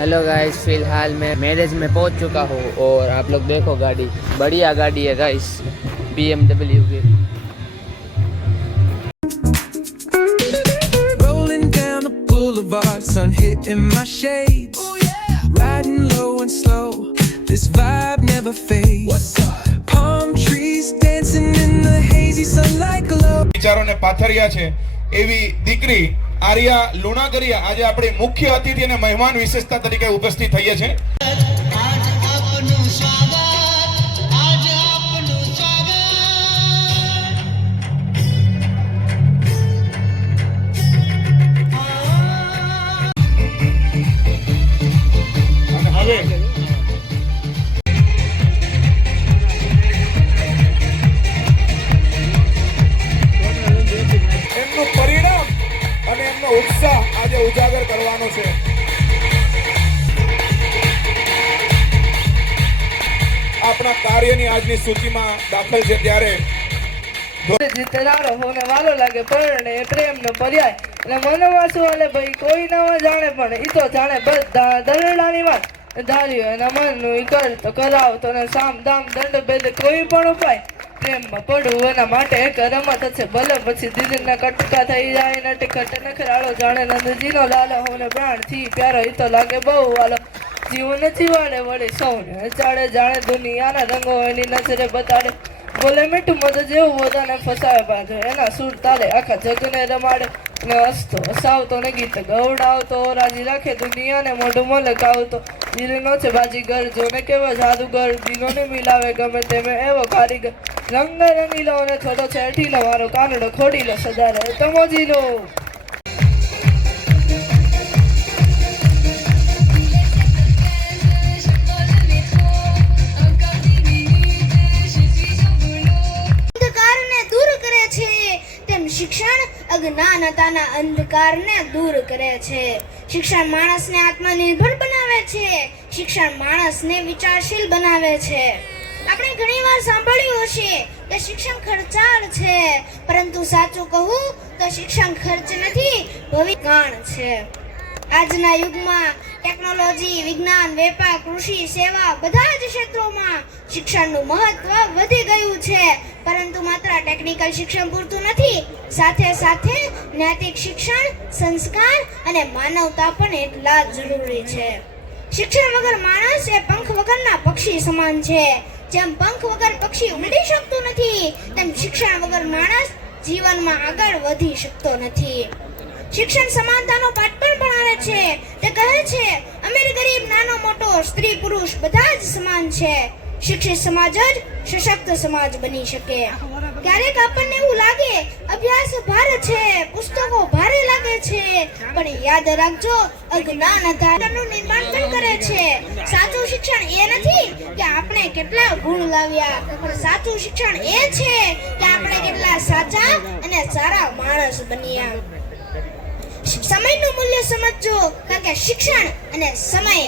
Hello guys, फिलहाल मैं marriage में पहुंच चुका हूं और आप लोग देखो गाड़ी, बढ़िया गाड़ी है गाइस, BMW की। Rolling down the boulevard, sun hitting my shades. Riding low and slow, this vibe never fades. Palm trees dancing in the hazy sunlight glow. વિચારોને પાથરિયા છે એવી દીકરી આર્યા લુણાગરિયા આજે આપણી મુખ્ય અતિથિ અને મહેમાન વિશેષતા તરીકે ઉપસ્થિત થઈ છે। એમનું પરિણામ અને એમનો ઉત્સાહ આજે ઉજાગર કરવાનો છે। આપણા કાર્યની આજની સૂચિમાં દાખલ છે ત્યારે જીતનારો હોને વાલો લાગે પરણે એ પ્રેમનો પર્યાય એટલે મનવાસુ વાલે ભાઈ કોઈ ન જાણે પણ ઈ તો જાણે બધા દરડાની વાત ધાર્યું એના મનનું ઈ કરતો કરાવતો ને સામ દામ દંડ ભેદ કોઈ પણ ઉપાય પ્રેમમાં પડવું એના માટે એક રમત છે ભલે પછી દિલના કટકા થઈ જાય નટખટ નખરાળો જાણે નંદજીનો લાલો હોને પ્રાણથી પ્યારો ઈ તો લાગે બહુ વાલો જીવન જીવાડે વળે સૌને ચાડે જાણે દુનિયાના રંગો એની નજરે બતાડે બોલે મીઠું મધ જેવું બધાને ફસાવે પાછો એના સૂર તાલે આખા જગને રમાડે ને હસતો હસાવતો ને ગીત ગવડાવતો રાજી રાખે દુનિયાને મોઢું મલકાવતો દિલનો છે બાજીગર જોને કેવો જાદુગર દિલોને મિલાવે ગમે તેમે એવો કારીગર રંગ રંગીલો અને થોડો છે અઠીલો મારો કાનડો ખોડીલો સદા રહે તમોજીલો। શિક્ષણ અજ્ઞાનતાના અંધકારને દૂર કરે છે। શિક્ષણ માણસને આત્મનિર્ભર બનાવે છે। શિક્ષણ માણસને વિચારશીલ બનાવે છે। આપણે ઘણીવાર સાંભળ્યું હશે કે શિક્ષણ ખર્ચાળ છે, પરંતુ સાચું કહું તો શિક્ષણ ખર્ચ નથી, ભવિષ્યકાળ છે। આજના યુગમાં ટેકનોલોજી, વિજ્ઞાન, વેપાર, કૃષિ, સેવા બધા જ ક્ષેત્રોમાં શિક્ષણનું મહત્વ વધી ગયું છે, પરંતુ માત્ર ટેકનિકલ શિક્ષણ પૂરતું નથી, સાથે સાથે નૈતિક શિક્ષણ, સંસ્કાર અને માનવતા પણ એટલા જ જરૂરી છે। શિક્ષણ વગર માણસ એ પંખ વગરના પક્ષી સમાન છે। જેમ પંખ વગર પક્ષી ઉડી શકતું નથી, તેમ શિક્ષણ વગર માણસ જીવનમાં આગળ વધી શકતો નથી। શિક્ષણ સમાનતાનો પાઠ પણ ભણાવે છે। તે કહે છે અમીર ગરીબ નાનો મોટો સ્ત્રી પુરુષ બધા જ સમાન છે। શિક્ષિત સમાજ જ સશક્ત સમાજ બની શકે। ક્યારેક આપણને એવું લાગે અભ્યાસ ભારે છે, પુસ્તકો ભારે લાગે છે, પણ યાદ રાખજો અજ્ઞાનતાનું નિર્માણ પણ કરે છે। સાચું શિક્ષણ એ નથી કે આપણે કેટલા ગુણ લાવ્યા, પણ સાચું શિક્ષણ એ છે કે આપણે કેટલા સાચા અને સારા માણસ બન્યા। સમયનું મૂલ્ય સમજજો, કારણ કે શિક્ષણ અને સમય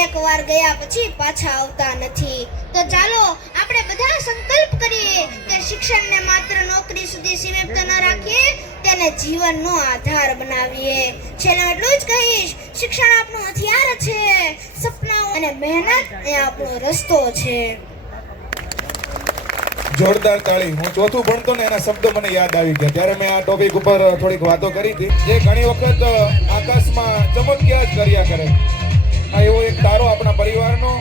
એકવાર ગયા પછી પાછા આવતા નથી। તો ચાલો આપણે બધા સંકલ્પ કરીએ કે શિક્ષણને માત્ર નોકરી સુધી સીમિત ન રાખીએ, તેને જીવનનો આધાર બનાવીએ। છેલ્લે એટલું જ કહીશ, શિક્ષણ આપણું હથિયાર છે, સપનાઓ અને મહેનત એ આપણો રસ્તો છે। જોરદાર તાળી। હું ચોથું ભણતો ને એના શબ્દો મને યાદ આવી ગયા ત્યારે મેં આ ટોપિક ઉપર થોડીક વાતો કરી હતી, જે ઘણી વખત આકાશમાં ચમત્કાર જ કર્યા કરે। આ એવો એક તારો આપણા પરિવારનો